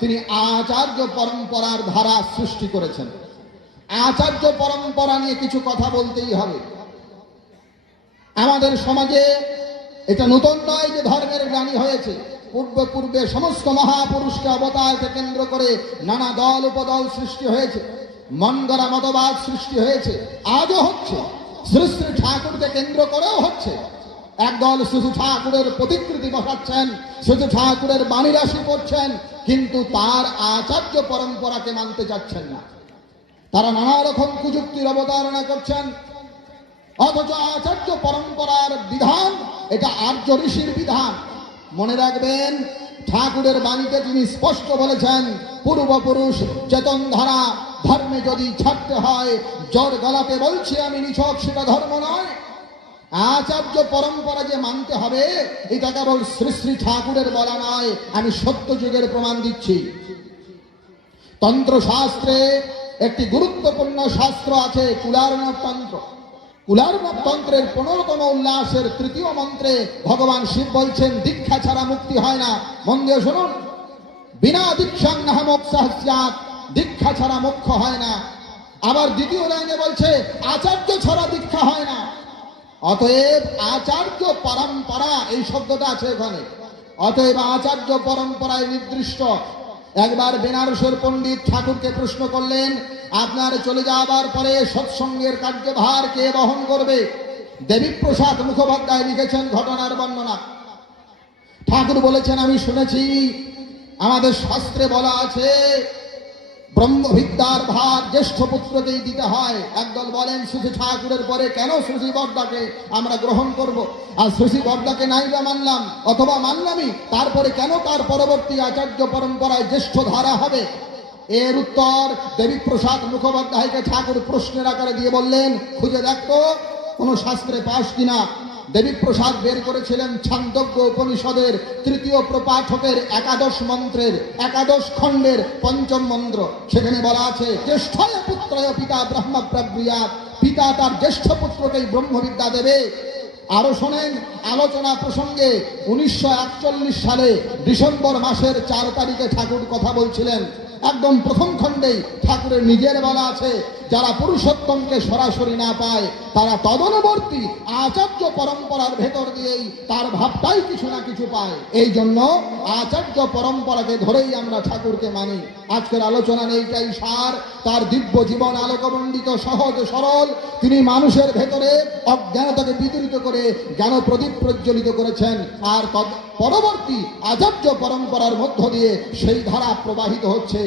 তিনি আচার্য পরম্পরার ধারা সৃষ্টি করেছেন। আচার্য পরম্পরা নিয়ে কিছু কথা বলতেই হবে। আমাদের সমাজে এটা নতুন নয় যে ধর্মের গ্লানি হয়েছে। পূর্বে সমস্ত মহাপুরুষকে অবতারকে কেন্দ্র করে নানা দল উপদল সৃষ্টি হয়েছে, মন গড়া মতবাদ সৃষ্টি হয়েছে, আজও হচ্ছে। শ্রী শ্রী ঠাকুরকে কেন্দ্র করেও হচ্ছে। একদল শুধু ঠাকুরের প্রতিকৃতি বসাচ্ছেন, শুধু ঠাকুরের বাণী রাশি করছেন, কিন্তু তার আচার্য পরম্পরাকে মানতে চাচ্ছেন না। তারা নানা রকম কুযুক্তির অবতারণা করছেন, অথচ আচার্য পরম্পরার বিধান এটা আর্য ঋষির বিধান। মনে রাখবেন, ঠাকুরের বাণীতে তিনি স্পষ্ট বলেছেন, পূর্বপুরুষ চেতন ধারা ধর্মে যদি ছাড়তে হয়, জোর গলাতে বলছি আমি নিছক, সেটা ধর্ম নয়। আচার্য পরম্পরা যে মানতে হবে, এটা কেবল শ্রী শ্রী ঠাকুরের বলা নয়, আমি সত্য যুগের প্রমাণ দিচ্ছি। তন্ত্র শাস্ত্রে একটি গুরুত্বপূর্ণ শাস্ত্র আছে, কুলার্ণব তন্ত্র। কুলার্ণব তন্ত্রের 15তম উল্লাসের 3য় মন্ত্রে ভগবান শিব বলছেন, দীক্ষা ছাড়া মুক্তি হয় না। মন দিয়ে শুনুন, বিনা দীক্ষাং নাহ মোক্ষঃ স্যাৎ, দীক্ষা ছাড়া মোক্ষ হয় না। আবার 2য় লাইনে বলছে, আচার্য ছাড়া দীক্ষা হয় না। অতএব আচার্য পরম্পরা, এই শব্দটা আছে ওখানে। অতএব আচার্য পরম্পরায় নির্দিষ্ট। একবার বেনারসের পণ্ডিত ঠাকুরকে প্রশ্ন করলেন, আপনার চলে যাবার পরে সৎসঙ্গের কার্যভার কে বহন করবে? দেবীপ্রসাদ মুখোপাধ্যায় লিখেছেন ঘটনার বর্ণনা। ঠাকুর বলেছেন, আমি শুনেছি আমাদের শাস্ত্রে বলা আছে ব্রহ্মবিদ্যার ভার জ্যেষ্ঠ পুত্রকেই দিতে হয়। একদল বলেন, শ্রী ঠাকুরের পরে কেন শ্রী বড়দাকে আমরা গ্রহণ করব? আর শ্রী বড়দাকে নাই বা মানলাম, অথবা মানলামই, তারপরে কেন তার পরবর্তী আচার্য পরম্পরায় জ্যেষ্ঠ ধারা হবে? এর উত্তর দেবীপ্রসাদ মুখোপাধ্যায়কে ঠাকুর প্রশ্নের আকারে দিয়ে বললেন, খুঁজে দেখতো কোন শাস্ত্রে পাস কিনা। দেবীপ্রসাদ বের করেছিলেন ছান্দোগ্য উপনিষদের 3য় প্রপাঠকের 11 মন্ত্রের 11 খণ্ডের 5ম মন্ত্র। সেখানে বলা আছে, জ্যেষ্ঠয় পুত্রয় পিতা ব্রহ্ম প্রব্রিয়াৎ, পিতা তার জ্যেষ্ঠ পুত্রকেই ব্রহ্মবিদ্যা দেবে। আরো শোনেন, আলোচনা প্রসঙ্গে 1941 সালে ডিসেম্বর মাসের 4 তারিখে ঠাকুর কথা বলছিলেন। একদম প্রথম খণ্ডেই ঠাকুরের নিজের বলা আছে, যারা পুরুষোত্তমকে সরাসরি না পায়, তারা তদনুবর্তী আচার্য পরম্পরার ভেতর দিয়েই তার ভাবটাই কিছু না কিছু পায়। এই জন্য আচার্য পরম্পরাকে ধরেই আমরা ঠাকুরকে মানি। আজকের আলোচনার এইটাই সার। তার দিব্য জীবন আলোকমণ্ডিত, সহজ সরল। তিনি মানুষের ভেতরে অজ্ঞানতাকে বিদূরিত করে জ্ঞান প্রদীপ প্রজ্বলিত করেছেন, আর পরবর্তী আচার্য পরম্পরার মধ্য দিয়ে সেই ধারা প্রবাহিত হচ্ছে।